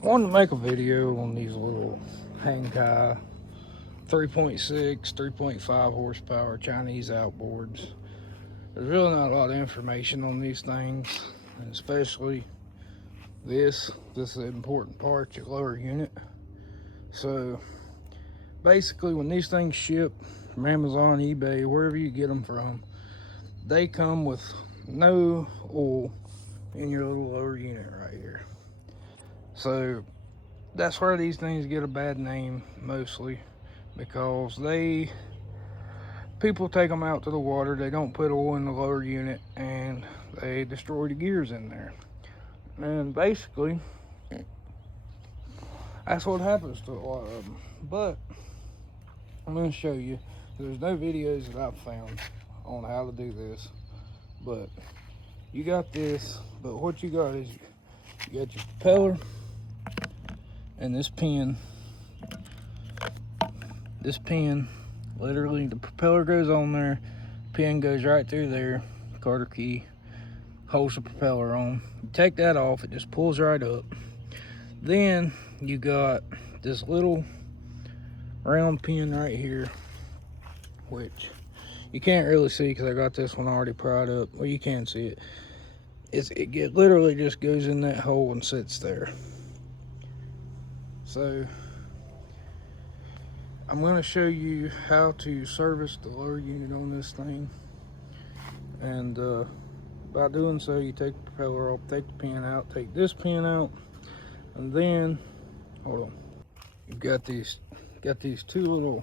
I wanted to make a video on these little Hangkai 3.6, 3.5 horsepower Chinese outboards. There's really not a lot of information on these things, and especially this is an important part, your lower unit. So basically when these things ship from Amazon, eBay, wherever you get them from, they come with no oil in your little lower unit right here. So that's where these things get a bad name mostly, because people take them out to the water, they don't put oil in the lower unit, and they destroy the gears in there. And basically that's what happens to a lot of them. But I'm going to show you. There's no videos that I've found on how to do this, but you got this. But what you got is you got your propeller and this pin. Literally the propeller goes on there, pin goes right through there, Carter key holds the propeller on. You take that off, it just pulls right up. Then you got this little round pin right here, which you can't really see because I got this one already pried up. Well, you can see it. It literally just goes in that hole and sits there. So I'm going to show you how to service the lower unit on this thing, and by doing so, you take the propeller off, take the pin out, take this pin out, and then hold on. You've got these two little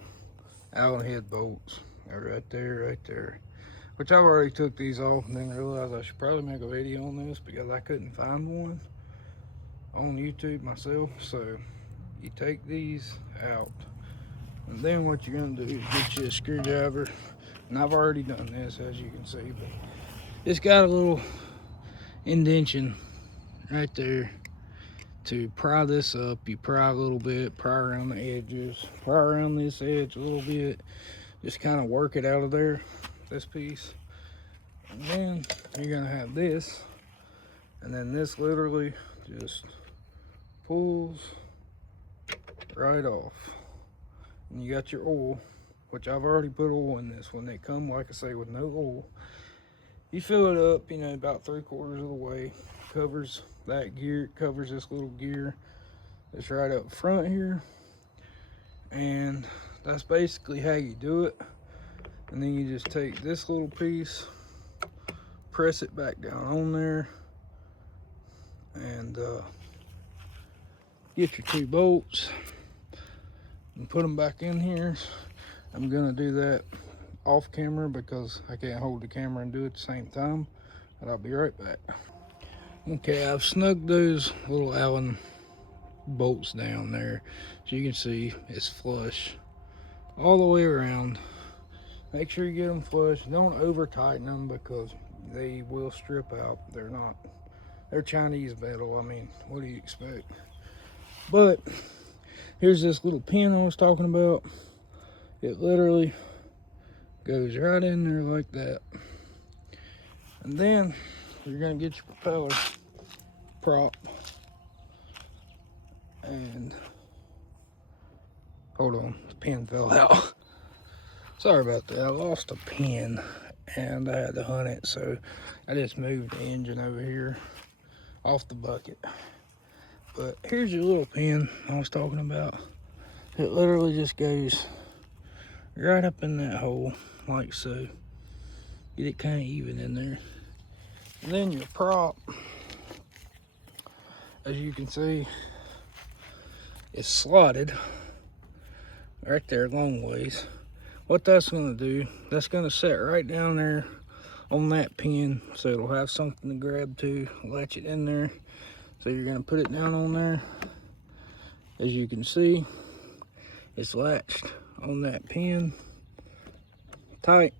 Allen head bolts. They're right there. Which I've already took these off and then realized I should probably make a video on this because I couldn't find one on YouTube myself. So you take these out, and then what you're gonna do is get you a screwdriver. And I've already done this, as you can see, but it's got a little indentation right there to pry this up. You pry a little bit, pry around the edges, pry around this edge a little bit, just kind of work it out of there, this piece. And then you're gonna have this, and then this literally just pulls right off. And you got your oil, which I've already put oil in this one. They come, like I say, with no oil. You fill it up, about 3/4 of the way. Covers that gear, covers this little gear that's right up front here. And that's basically how you do it. And then you just take this little piece, press it back down on there, and get your 2 bolts and put them back in here. I'm gonna do that off camera because I can't hold the camera and do it at the same time, but I'll be right back. Okay, I've snugged those little Allen bolts down there, so you can see it's flush all the way around. Make sure you get them flush. Don't over tighten them because they will strip out. They're Chinese metal. I mean, what do you expect? But here's this little pin I was talking about. It literally goes right in there like that. And then you're gonna get your propeller prop, and hold on, the pin fell out. Sorry about that. I lost a pin and I had to hunt it, so I just moved the engine over here off the bucket. But here's your little pin I was talking about. It literally just goes right up in that hole like so. Get it kind of even in there. And then your prop, as you can see, is slotted right there long ways. What that's going to do, that's going to set right down there on that pin, so it'll have something to grab to, latch it in there. So you're going to put it down on there. As you can see, it's latched on that pin tight.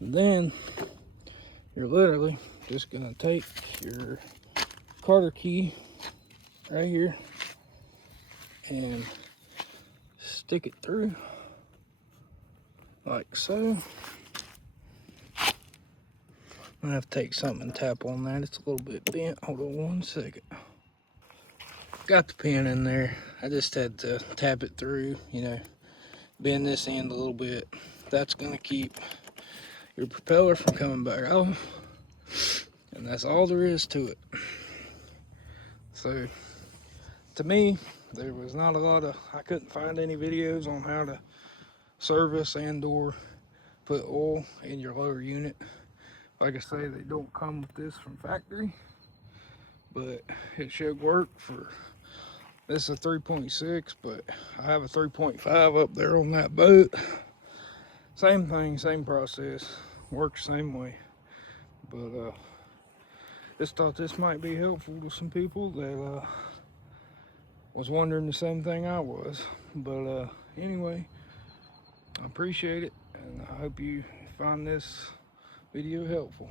And then you're literally just going to take your Carter key right here and stick it through like so. I have to take something and tap on that. It's a little bit bent. Hold on one second. got the pin in there. I just had to tap it through, you know, bend this end a little bit. That's gonna keep your propeller from coming back off, and that's all there is to it. So to me, there was not a lot of, I couldn't find any videos on how to service and or put oil in your lower unit. Like I say, they don't come with this from factory, but it should work for, this is a 3.6, but I have a 3.5 up there on that boat. Same thing, same process, works same way. But just thought this might be helpful to some people that was wondering the same thing I was. But anyway, I appreciate it, and I hope you find this video helpful.